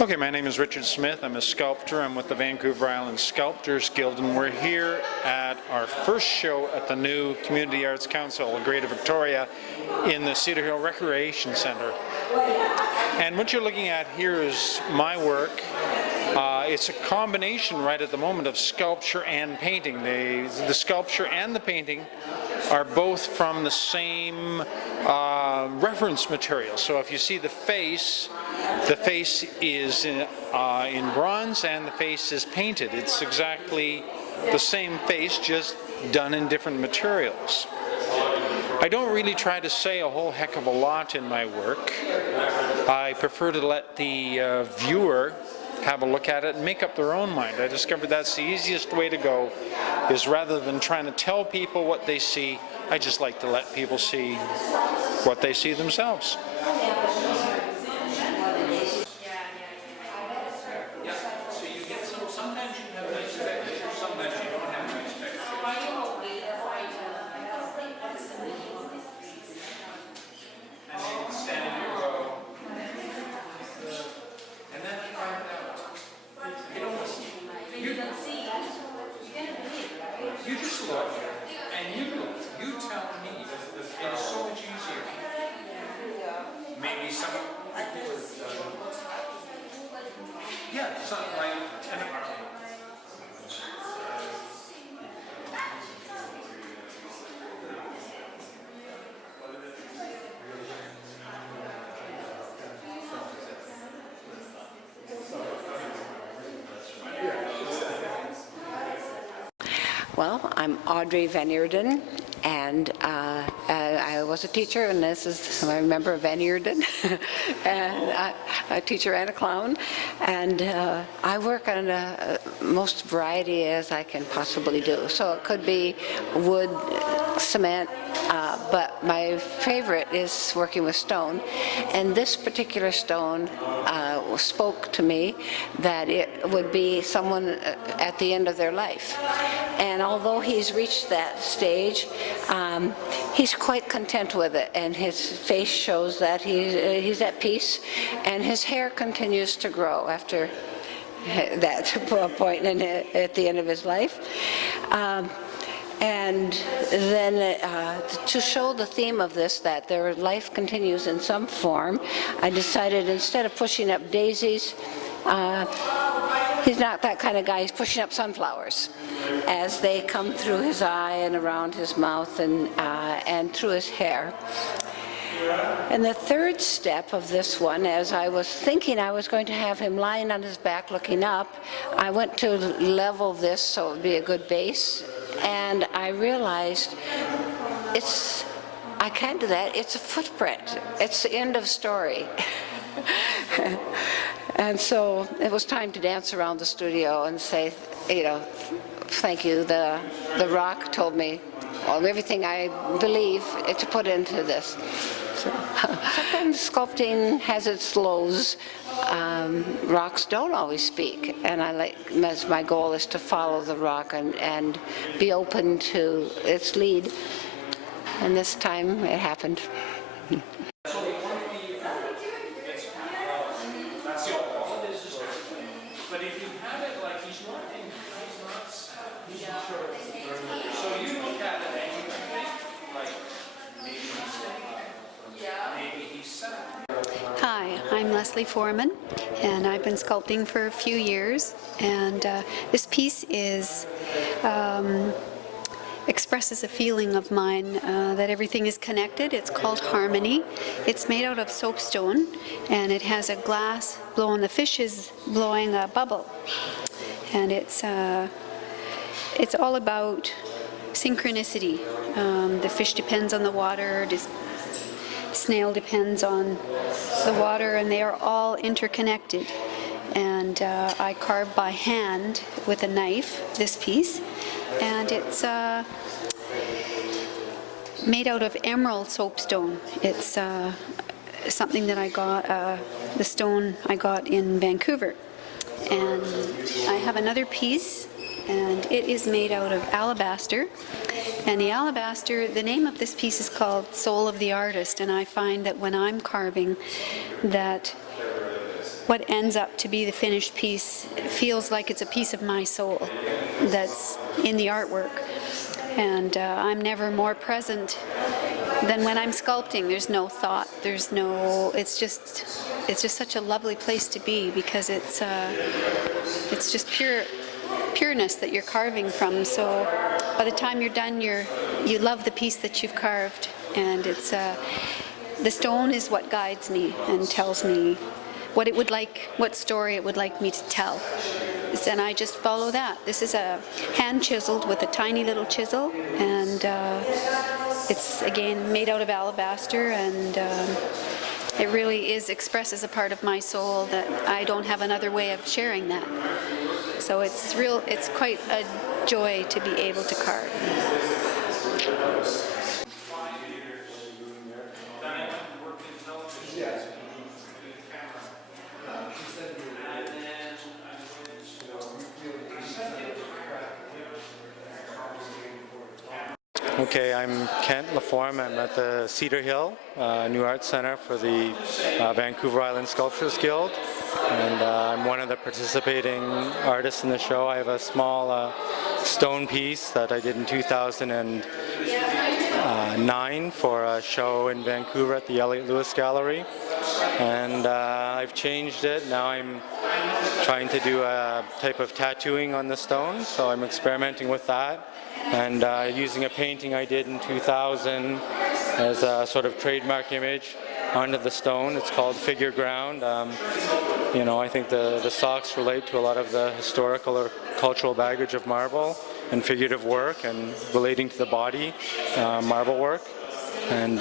Okay, my name is Richard Smith. I'm a sculptor. I'm with the Vancouver Island Sculptors Guild, and we're here at our first show at the new Community Arts Council of Greater Victoria in the Cedar Hill Recreation Centre. And what you're looking at here is my work. It's a combination right at the moment of sculpture and painting. The sculpture and the painting are both from the same reference material. So if you see the face is in bronze and the face is painted. It's exactly the same face, just done in different materials. I don't really try to say a whole heck of a lot in my work. I prefer to let the viewer have a look at it and make up their own mind. I discovered that's the easiest way to go, is rather than trying to tell people what they see, I just like to let people see what they see themselves. You just look, and you tell me. It is so much easier. Maybe some people would, yeah, it's not like Well, I'm Audrey Van Eerden, and I was a teacher, and this is, I remember Van Eerden, and a teacher and a clown, and I work on most variety as I can possibly do. So it could be wood, cement, but my favorite is working with stone, and this particular stone spoke to me that it would be someone at the end of their life. And although he's reached that stage, he's quite content with it, and his face shows that he's at peace, and his hair continues to grow after that point at the end of his life. And then to show the theme of this, that their life continues in some form, I decided instead of pushing up daisies, he's not that kind of guy, he's pushing up sunflowers as they come through his eye and around his mouth and through his hair. And the third step of this one, as I was thinking I was going to have him lying on his back looking up, I went to level this so it would be a good base, and I realized I can't do that, it's a footprint. It's the end of story. And so it was time to dance around the studio and say, thank you. The rock told me everything I believe to put into this. So, sometimes sculpting has its lows. Rocks don't always speak, and my goal is to follow the rock and be open to its lead. And this time it happened. But if you have it like he's not, so you look at it and you think, like, maybe he's 7. Hi, I'm Leslie Foreman, and I've been sculpting for a few years, and this piece expresses a feeling of mine that everything is connected. It's called Harmony. It's made out of soapstone, and it has a glass blowing, the fish is blowing a bubble, and it's all about synchronicity. The fish depends on the water, the snail depends on the water, and they are all interconnected. And I carved by hand with a knife this piece, and it's made out of emerald soapstone. It's something that I got, the stone I got in Vancouver. And I have another piece, and it is made out of alabaster. And the alabaster, the name of this piece is called Soul of the Artist, and I find that when I'm carving, that what ends up to be the finished piece feels like it's a piece of my soul that's in the artwork. And I'm never more present than when I'm sculpting. There's no thought, it's just such a lovely place to be, because it's just pureness that you're carving from. So by the time you're done, you love the piece that you've carved, and it's the stone is what guides me and tells me what story it would like me to tell. And I just follow that. This is a hand chiseled with a tiny little chisel, and it's again made out of alabaster, and it really expresses a part of my soul that I don't have another way of sharing that. So it's quite a joy to be able to carve. Okay, I'm Kent Laforme. I'm at the Cedar Hill New Art Center for the Vancouver Island Sculptures Guild, and I'm one of the participating artists in the show. I have a small stone piece that I did in 2009 for a show in Vancouver at the Elliott Lewis Gallery, and I've changed it. Now I'm trying to do a type of tattooing on the stone, so I'm experimenting with that, and using a painting I did in 2000 as a sort of trademark image onto the stone. It's called Figure Ground. You know, I think the socks relate to a lot of the historical or cultural baggage of marble and figurative work, and relating to the body, marble work. And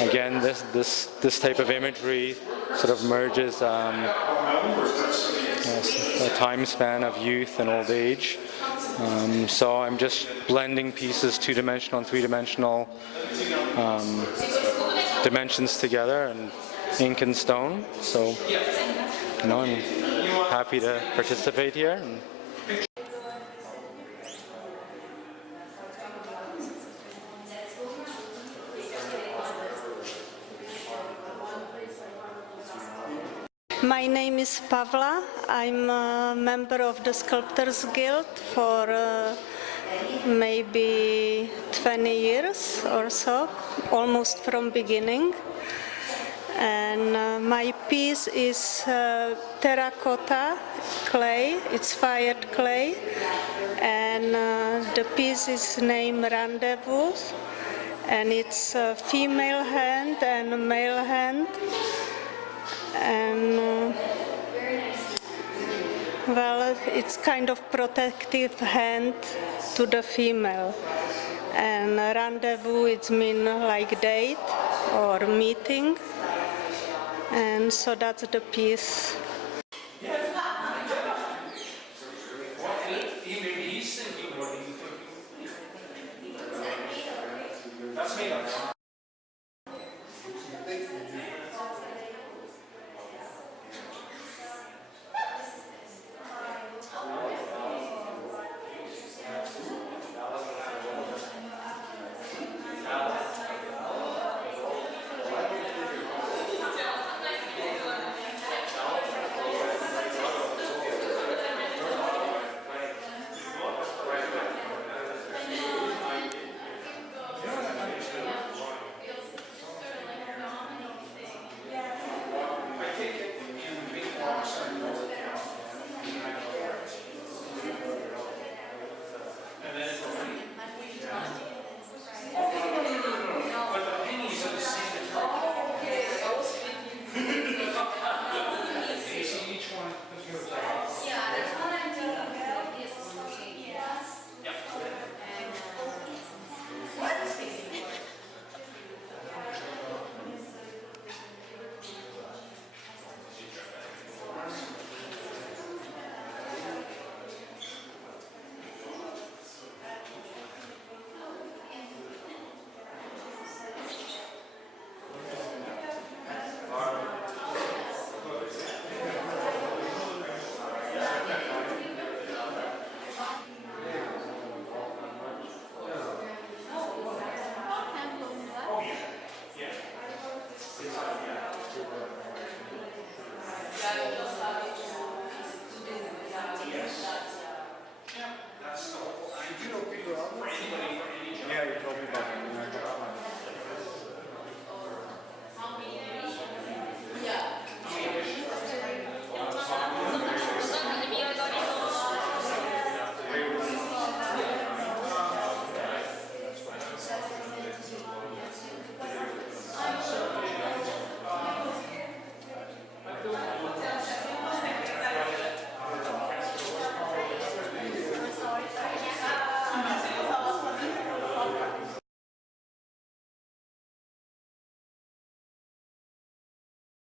again, this type of imagery sort of merges a time span of youth and old age. So I'm just blending pieces, two-dimensional and three-dimensional dimensions together, and ink and stone. So, you know, I'm happy to participate here. My name is Pavla. I'm a member of the Sculptors Guild for maybe 20 years or so, almost from beginning. And my piece is terracotta clay. It's fired clay, and the piece is named Rendezvous, and it's a female hand and a male hand. And well, it's kind of protective hand to the female. And rendezvous, it means like date or meeting. And so that's the piece.